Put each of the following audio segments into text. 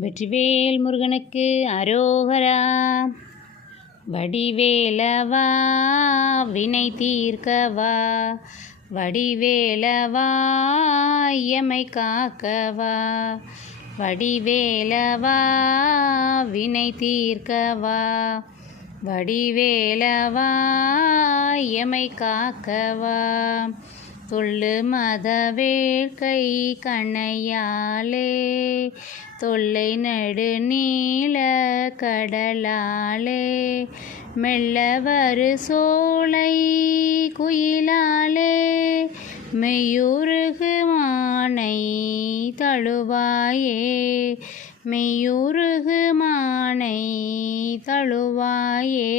வெற்றிவேல் முருகனுக்கு அரோகரா. வடிவேலவா வினை தீர்க்கவா, வடிவேலவா எமை காக்கவா, வடிவேலவா வினை தீர்க்கவா, வடிவேலவா எமை காக்கவா. தொல்லு மதவேல் கை கணையாலே, தொல்லை நடு நீல கடலாலே, மெல்லவரு சோலை குயிலாலே, மெய்யுருகு மானை தழுவாயே, மெய்யுருகு மானை தழுவாயே.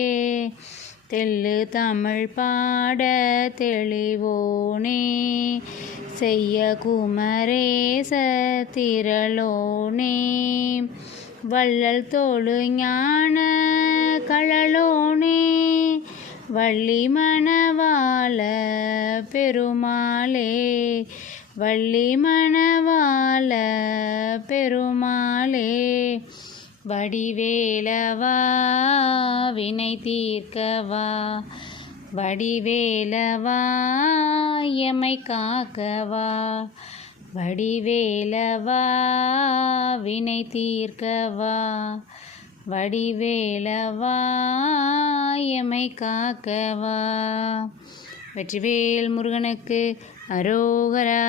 தெள்ளு தமிழ் பாட தெளிவோனே, செய்ய குமரேச திரளோனே, வள்ளல் தோளு ஞான கழலோனே, வள்ளி மணவாள பெருமாளே, வள்ளி மணவாள பெருமாளே. வடிவேலவா வினை தீர்க்கவா, வடிவேலவா எமை காக்கவா, வடிவேலவா வினை தீர்க்கவா, வடிவேலவா எமை காக்கவா. வெற்றிவேல் முருகனுக்கு அரோகரா.